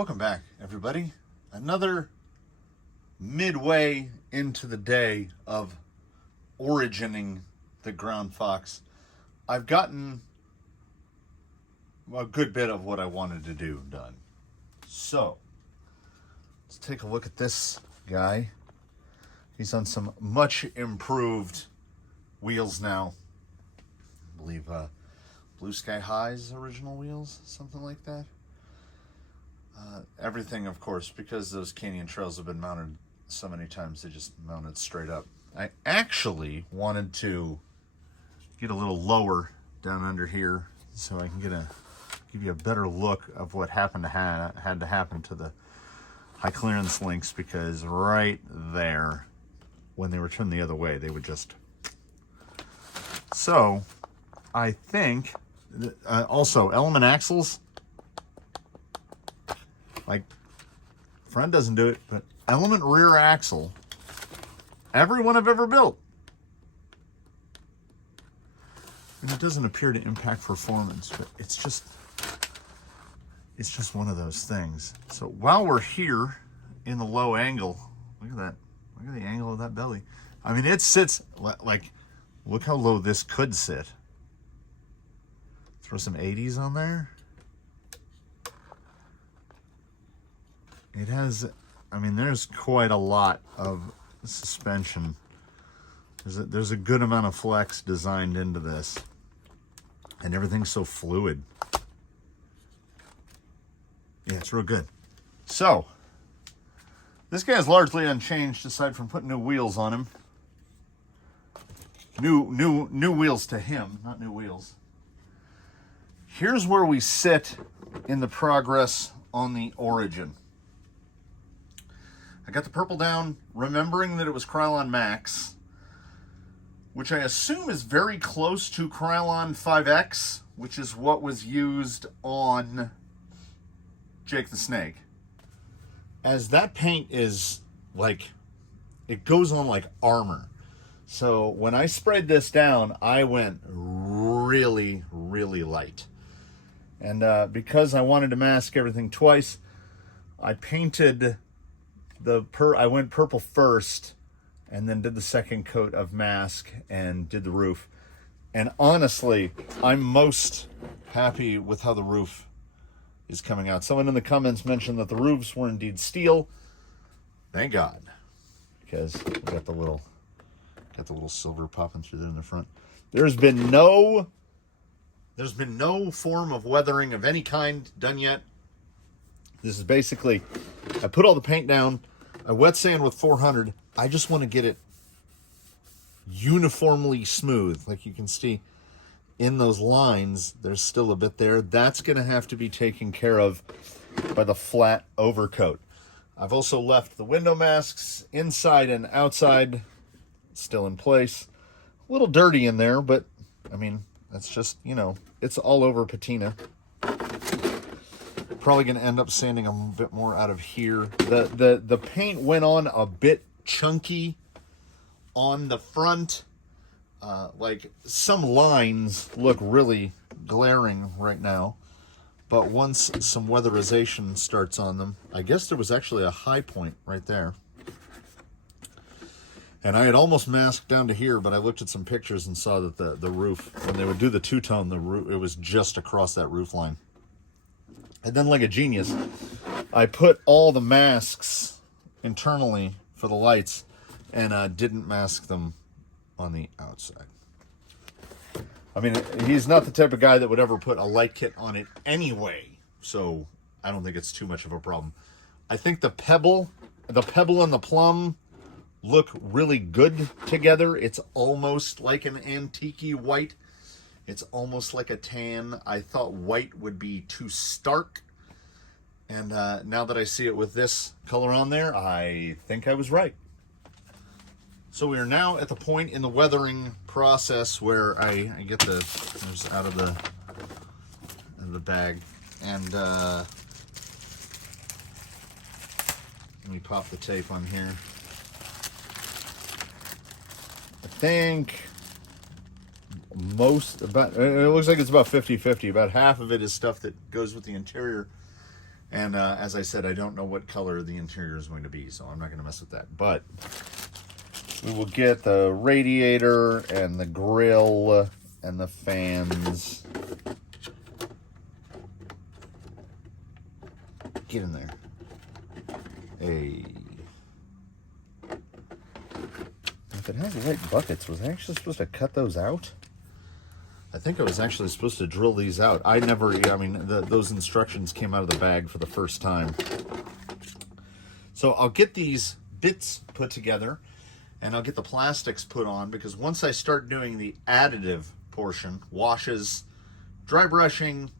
Welcome back, everybody. Another midway into the day of origining the GroundFox. I've gotten a good bit of what I wanted to do done. So, let's take a look at this guy. He's on some much improved wheels now. I believe Blue Sky High's original wheels, something like that. Everything, of course, because those canyon trails have been mounted so many times, they just mounted straight up. I actually wanted to get a little lower down under here so I can give you a better look of what had to happen to the high clearance links, because right there, when they were turned the other way, they would just... So, I think, also, element axles, like, front doesn't do it, but element rear axle, every one I've ever built. And it doesn't appear to impact performance, but it's just one of those things. So while we're here in the low angle, look at that. Look at the angle of that belly. I mean, it sits like, look how low this could sit. Throw some 80s on there. It has, I mean, there's quite a lot of suspension. There's a good amount of flex designed into this. And everything's so fluid. Yeah, it's real good. So, this guy is largely unchanged aside from putting new wheels on him. New wheels to him, not new wheels. Here's where we sit in the progress on the Origin. I got the purple down, remembering that it was Krylon Max, which I assume is very close to Krylon 5X, which is what was used on Jake the Snake. As that paint is like, it goes on like armor. So when I sprayed this down, I went really, really light. And because I wanted to mask everything twice, I painted I went purple first and then did the second coat of mask and did the roof. And honestly, I'm most happy with how the roof is coming out. Someone in the comments mentioned that the roofs were indeed steel. Thank God, because we got the little silver popping through there in the front. There's been no form of weathering of any kind done yet. This is basically, I put all the paint down, I wet sand with 400. I just want to get it uniformly smooth. Like you can see in those lines, there's still a bit there. That's going to have to be taken care of by the flat overcoat. I've also left the window masks inside and outside still in place. A little dirty in there, but I mean, that's just, you know, it's all over patina. Probably going to end up sanding a bit more out of here. The paint went on a bit chunky on the front. Like some lines look really glaring right now. But once some weatherization starts on them, I guess there was actually a high point right there. And I had almost masked down to here, but I looked at some pictures and saw that the roof, when they would do the two-tone, the roof, it was just across that roof line. And then, like a genius, I put all the masks internally for the lights and didn't mask them on the outside. I mean, he's not the type of guy that would ever put a light kit on it anyway, so I don't think it's too much of a problem. I think the pebble and the plum look really good together. It's almost like an antique-y white. It's almost like a tan. I thought white would be too stark. And now that I see it with this color on there, I think I was right. So we are now at the point in the weathering process where I get there's out of the bag. And let me pop the tape on here. I think it looks like it's about 50-50. About half of it is stuff that goes with the interior, And as I said, I don't know what color the interior is going to be, so I'm not going to mess with that. But we will get the radiator and the grill and the fans. Get in there. Hey. If it has the right buckets, was I actually supposed to cut those out? I think I was actually supposed to drill these out. I mean, those instructions came out of the bag for the first time. So I'll get these bits put together, and I'll get the plastics put on, because once I start doing the additive portion, washes, dry brushing,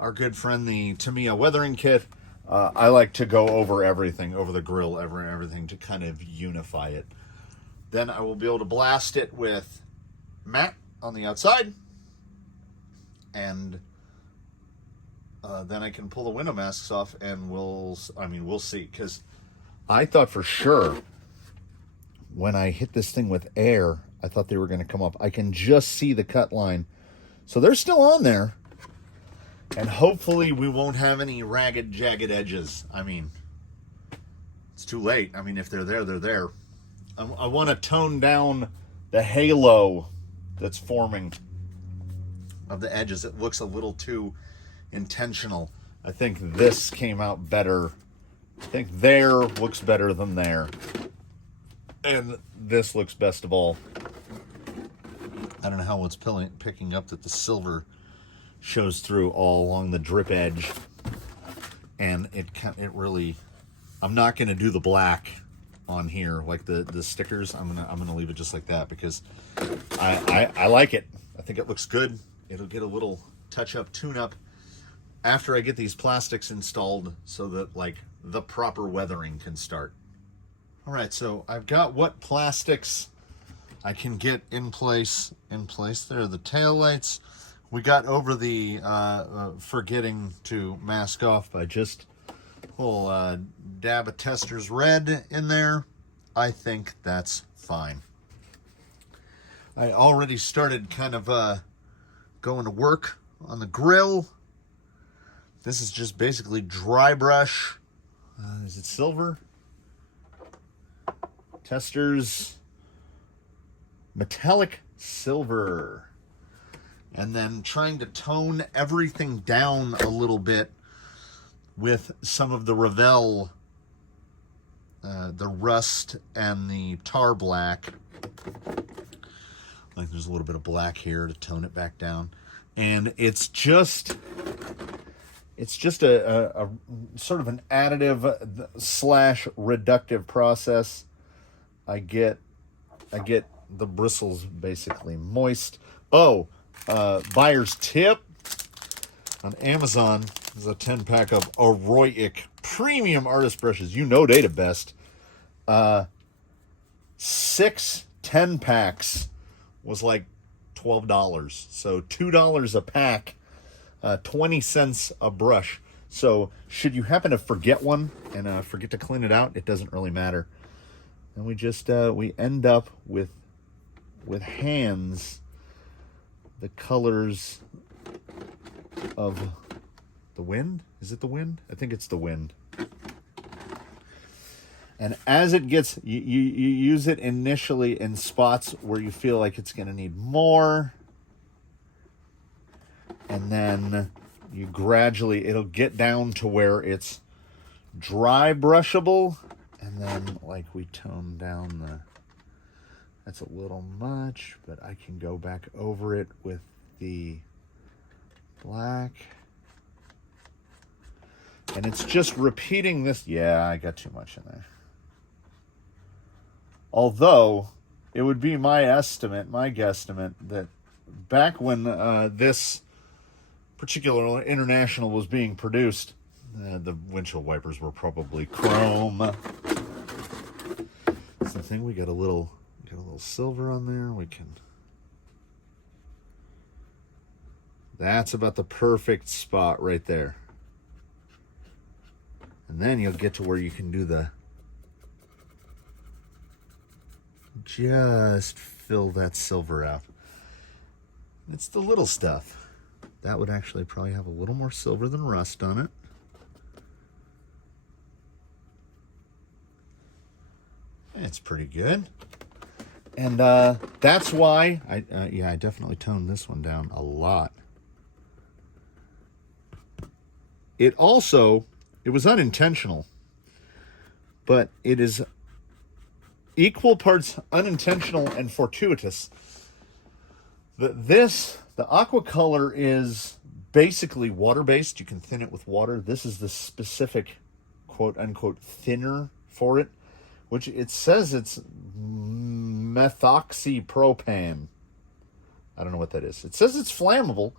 our good friend, the Tamiya weathering kit, I like to go over everything, over the grill, everything, to kind of unify it. Then I will be able to blast it with matte on the outside, and then I can pull the window masks off, and we'll see. Because I thought for sure when I hit this thing with air, I thought they were going to come up. I can just see the cut line. So they're still on there. And hopefully we won't have any ragged, jagged edges. I mean, it's too late. I mean, if they're there, they're there. I want to tone down the halo that's forming of the edges. It looks a little too intentional. I think this came out better. I think there looks better than there. And this looks best of all. I don't know how it's picking up that the silver shows through all along the drip edge. And it really, I'm not going to do the black on here like the stickers. I'm gonna leave it just like that, because I like it. I think it looks good. It'll get a little touch-up, tune-up after I get these plastics installed, so that like the proper weathering can start. All right, so I've got what plastics I can get in place. There are the tail lights. We got over the forgetting to mask off by just a little dab of Tester's Red in there. I think that's fine. I already started kind of going to work on the grill. This is just basically dry brush. Is it silver? Tester's metallic silver. And then trying to tone everything down a little bit with some of the Revell, the rust and the tar black. Like there's a little bit of black here to tone it back down. And it's just a sort of an additive slash reductive process. I get the bristles basically moist. Oh, buyer's tip on Amazon is a 10-pack of Heroic premium artist brushes. You know they the best. 6 10-packs was like $12. So $2 a pack, 20 cents a brush. So should you happen to forget one and forget to clean it out, it doesn't really matter. And we just we end up with hands the colors of the wind. Is it the wind? I think it's the wind. And as it gets, you use it initially in spots where you feel like it's going to need more. And then you gradually, it'll get down to where it's dry brushable. And then like we tone down that's a little much, but I can go back over it with the black. And it's just repeating this. Yeah, I got too much in there. Although, it would be my guesstimate, that back when this particular International was being produced, the windshield wipers were probably chrome. That's the thing, we got a little silver on there. We can... That's about the perfect spot right there. And then you'll get to where you can do the... Just fill that silver out. It's the little stuff. That would actually probably have a little more silver than rust on it. It's pretty good. And that's why I definitely toned this one down a lot. It was unintentional, but it is equal parts unintentional and fortuitous. The aqua color is basically water-based. You can thin it with water. This is the specific quote-unquote thinner for it, which it says it's methoxypropane. I don't know what that is. It says it's flammable,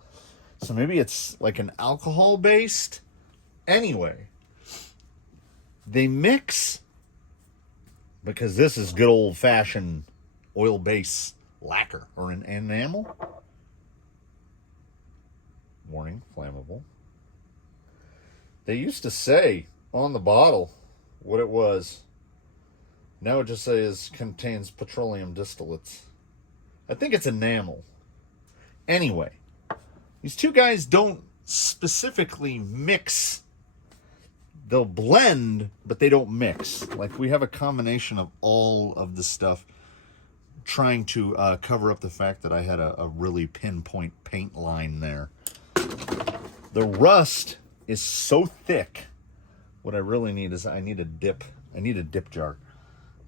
so maybe it's like an alcohol-based. Anyway, they mix, because this is good old-fashioned oil-based lacquer or an enamel. Warning, flammable. They used to say on the bottle what it was. Now it just says contains petroleum distillates. I think it's enamel. Anyway, these two guys don't specifically mix. They'll blend, but they don't mix. Like, we have a combination of all of the stuff, trying to cover up the fact that I had a really pinpoint paint line there. The rust is so thick. What I really need is I need a dip jar.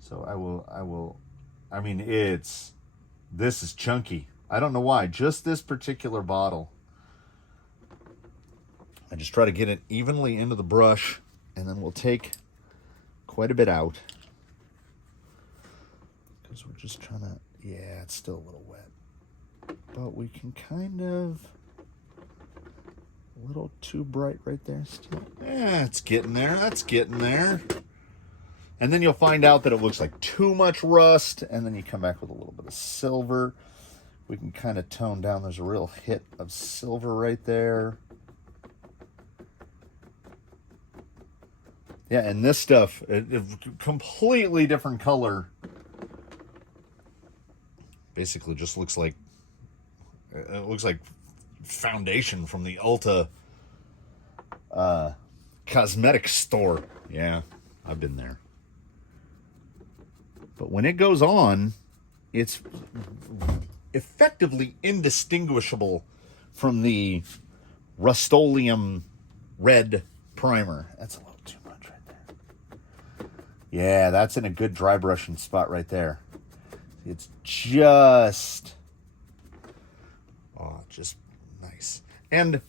So I mean, this is chunky. I don't know why. Just this particular bottle. I just try to get it evenly into the brush, and then we'll take quite a bit out. Because we're just trying to, yeah, it's still a little wet. But we can kind of, a little too bright right there still. Yeah, it's getting there. That's getting there. And then you'll find out that it looks like too much rust, and then you come back with a little bit of silver. We can kind of tone down. There's a real hit of silver right there. Yeah, and this stuff, completely different color. Basically just looks like, it looks like foundation from the Ulta cosmetics store. Yeah, I've been there. But when it goes on, it's effectively indistinguishable from the Rust-Oleum red primer. That's a little too much right there. Yeah, that's in a good dry brushing spot right there. It's just nice. And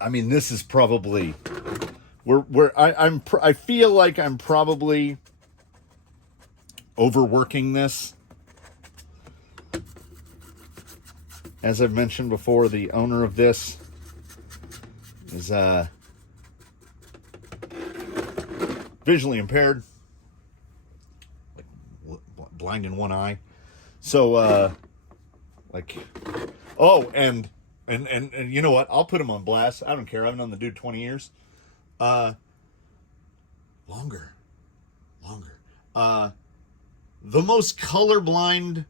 I mean, this is probably I feel like I'm probably overworking this. As I've mentioned before, the owner of this is visually impaired, like blind in one eye. So and you know what? I'll put him on blast. I don't care. I've known the dude 20 years. Longer. The most colorblind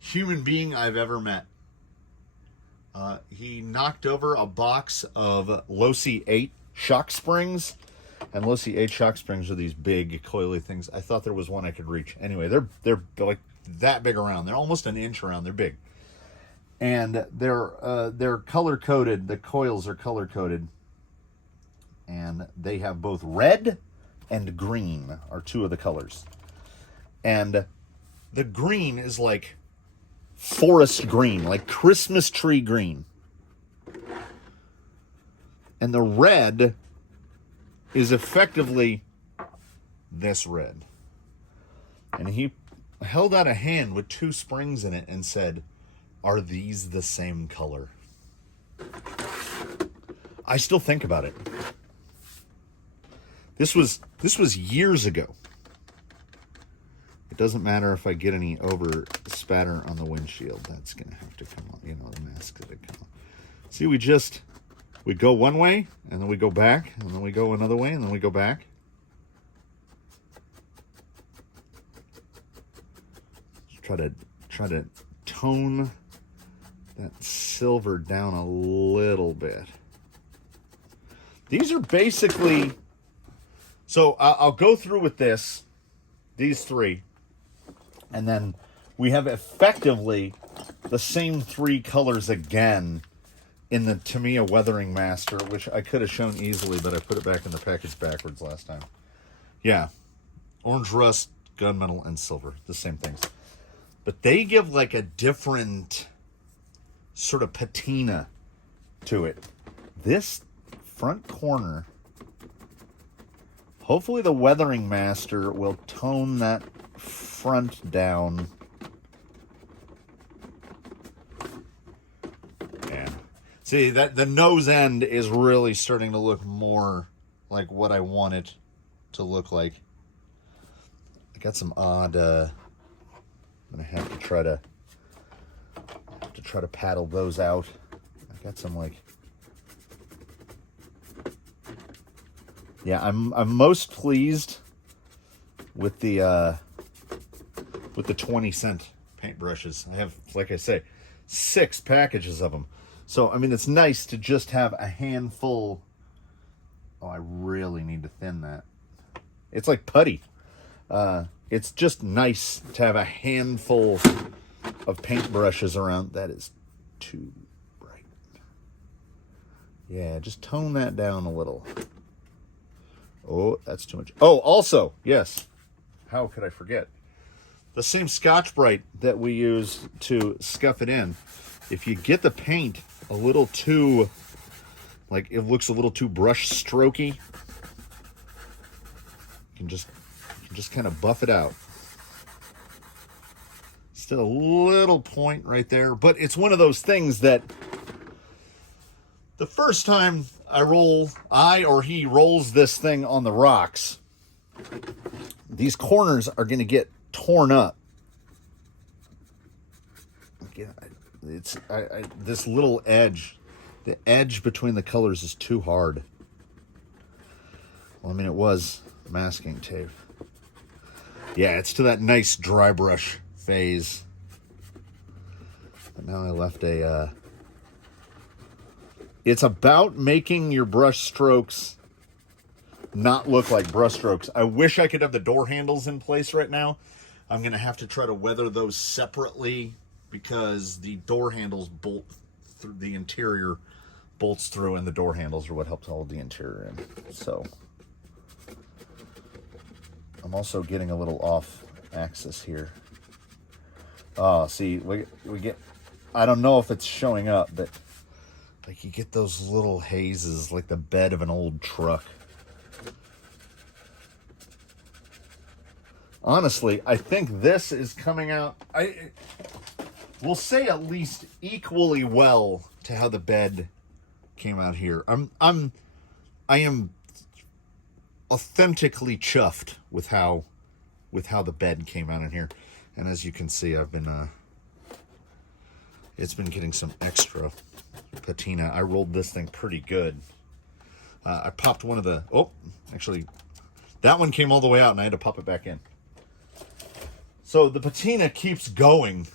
human being I've ever met. He knocked over a box of Losi 8 shock springs. And Losi 8 shock springs are these big, coily things. I thought there was one I could reach. Anyway, they're like that big around. They're almost an inch around. They're big. And they're color-coded. The coils are color-coded. And they have both red and green are two of the colors. And the green is like forest green, like Christmas tree green. And the red is effectively this red. And he held out a hand with two springs in it and said, "Are these the same color?" I still think about it. This was years ago. It doesn't matter if I get any over spatter on the windshield. That's going to have to come on. You know, the mask that it come on. See, we go one way, and then we go back, and then we go another way, and then we go back. Just try to tone that silver down a little bit. These are basically, so I'll go through with this. these three. And then we have effectively the same three colors again in the Tamiya Weathering Master, which I could have shown easily, but I put it back in the package backwards last time. Yeah. Orange rust, gunmetal, and silver. The same things. But they give like a different sort of patina to it. This front corner, hopefully the Weathering Master will tone that front down. Yeah. See, that the nose end is really starting to look more like what I want it to look like. I got some odd I'm gonna have to try to paddle those out. I got some like, yeah, I'm most pleased with the 20-cent paintbrushes. I have, like I say, 6 packages of them. So I mean, it's nice to just have a handful. Oh, I really need to thin that. It's like putty. It's just nice to have a handful of paintbrushes around. That is too bright. Yeah, just tone that down a little. Oh, that's too much. Oh, also, yes. How could I forget? The same Scotch-Brite that we use to scuff it in. If you get the paint a little too, like it looks a little too brush strokey, you can just kind of buff it out. Still a little point right there, but it's one of those things that the first time I or he rolls this thing on the rocks, these corners are going to get torn up. It's this little edge, the edge between the colors is too hard. Well, I mean, it was masking tape. Yeah, it's to that nice dry brush phase. But now I left a... It's about making your brush strokes not look like brush strokes. I wish I could have the door handles in place right now. I'm going to have to try to weather those separately because the door handles bolt through the interior, bolts through, and the door handles are what helps hold the interior in. So I'm also getting a little off axis here. Oh, see, we get, I don't know if it's showing up, but like you get those little hazes like the bed of an old truck. Honestly, I think this is coming out, we'll say at least equally well to how the bed came out here. I am authentically chuffed with how the bed came out in here. And as you can see, I've been it's been getting some extra patina. I rolled this thing pretty good. I popped one of the, oh, actually that one came all the way out and I had to pop it back in. So the patina keeps going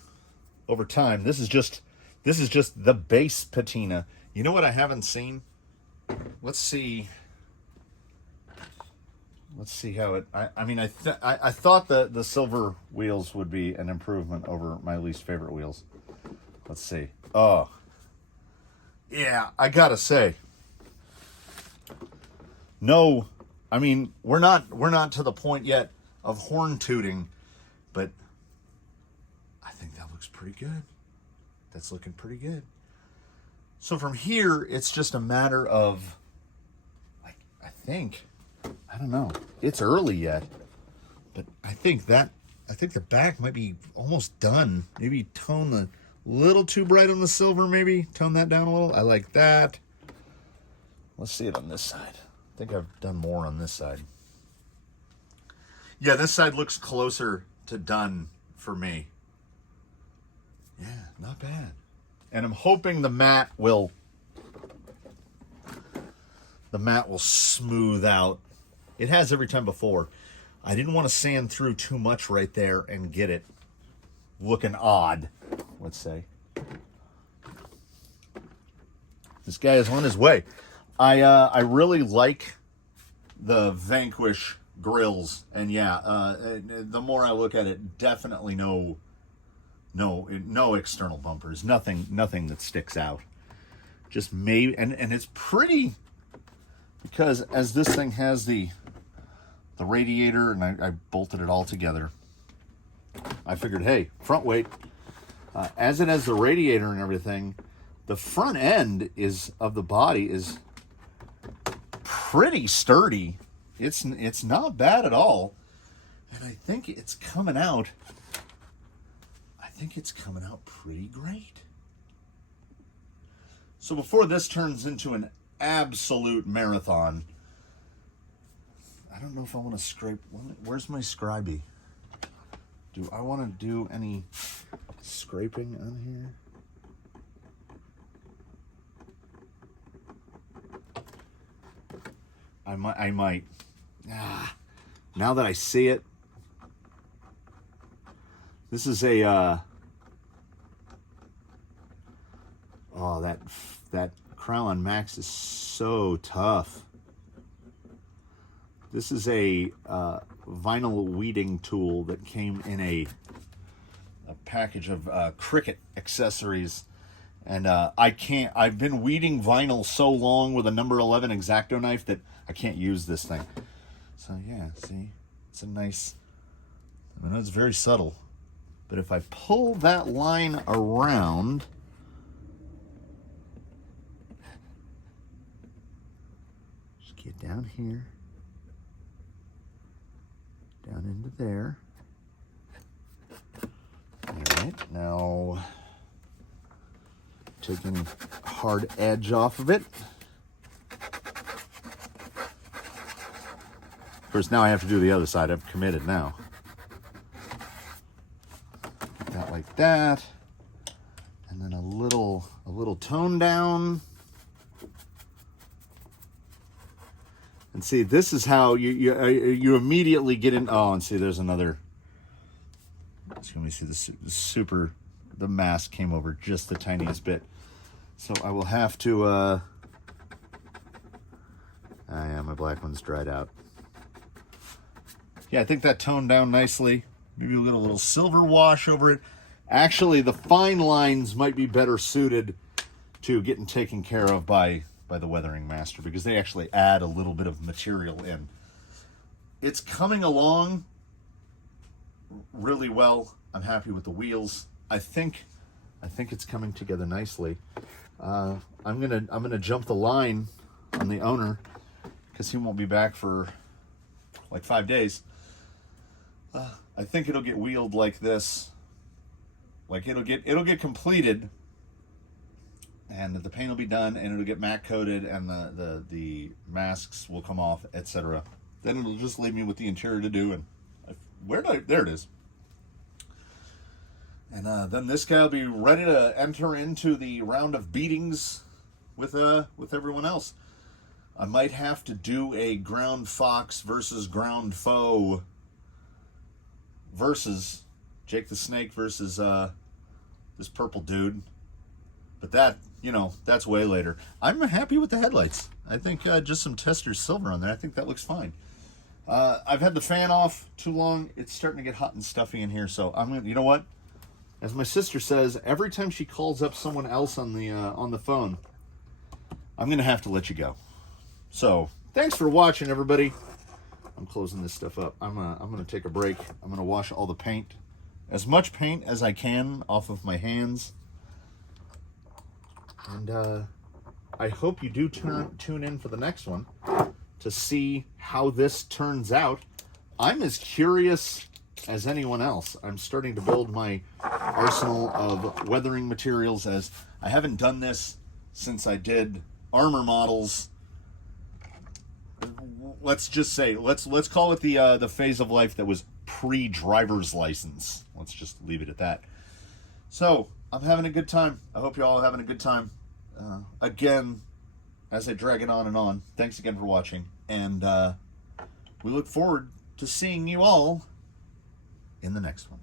over time. This is just the base patina. You know what I haven't seen? Let's see how it, I thought that the silver wheels would be an improvement over my least favorite wheels. Let's see. Oh, yeah, I gotta say, no, I mean, we're not to the point yet of horn tooting, but I think that looks pretty good. That's looking pretty good. So from here, it's just a matter of, like, I don't know. It's early yet, but I think the back might be almost done. Maybe tone the little too bright on the silver, maybe tone that down a little. I like that. Let's see it on this side. I think I've done more on this side. Yeah, this side looks closer to done for me. Yeah, not bad. And I'm hoping the matte will smooth out. It has every time before. I didn't want to sand through too much right there and get it looking odd, let's say. This guy is on his way. I really like the Vanquish grills, and yeah, the more I look at it, definitely no external bumpers, nothing that sticks out. Just maybe, and it's pretty, because as this thing has the radiator, and I bolted it all together, I figured, hey, front weight, as it has the radiator and everything, the front end of the body is pretty sturdy. It's not bad at all, and I think it's coming out. I think it's coming out pretty great. So before this turns into an absolute marathon, I don't know if I want to scrape. Where's my scribey? Do I want to do any scraping on here? I might. Now that I see it, this is a oh, that Krylon Max is so tough. This is a vinyl weeding tool that came in a package of Cricut accessories, and I've been weeding vinyl so long with a number 11 X-Acto knife that I can't use this thing. So yeah, see, it's a nice, I know it's very subtle, but if I pull that line around, just get down here, down into there. All right, now take any hard edge off of it. Of course, now I have to do the other side. I've committed now. Get that like that, and then a little tone down. And see, this is how you immediately get in. Oh, and see, there's another. Let me see the mask came over just the tiniest bit. So I will have to. Yeah, my black one's dried out. Yeah, I think that toned down nicely. Maybe we'll get a little silver wash over it. Actually, the fine lines might be better suited to getting taken care of by the Weathering Master, because they actually add a little bit of material in. It's coming along really well. I'm happy with the wheels. I think it's coming together nicely. I'm gonna jump the line on the owner, because he won't be back for like 5 days. I think it'll get wheeled like this. Like it'll get completed, and the paint will be done, and it'll get matte coated, and the masks will come off, etc. Then it'll just leave me with the interior to do. And there it is. And then this guy will be ready to enter into the round of beatings with everyone else. I might have to do a GroundFox versus GroundFoe versus Jake the Snake versus this purple dude. But that, that's way later. I'm happy with the headlights. I think just some Tester silver on there. I think that looks fine. I've had the fan off too long. It's starting to get hot and stuffy in here. So I'm gonna, you know what? As my sister says, every time she calls up someone else on the phone, I'm gonna have to let you go. So thanks for watching, everybody. I'm closing this stuff up. I'm gonna take a break. I'm gonna wash all the paint, as much paint as I can off of my hands. And I hope you do tune in for the next one to see how this turns out. I'm as curious as anyone else. I'm starting to build my arsenal of weathering materials, as I haven't done this since I did armor models. Let's just say, let's call it the phase of life that was pre-driver's license. Let's just leave it at that. So I'm having a good time. I hope you're all having a good time. Again, as I drag it on and on, thanks again for watching, and we look forward to seeing you all in the next one.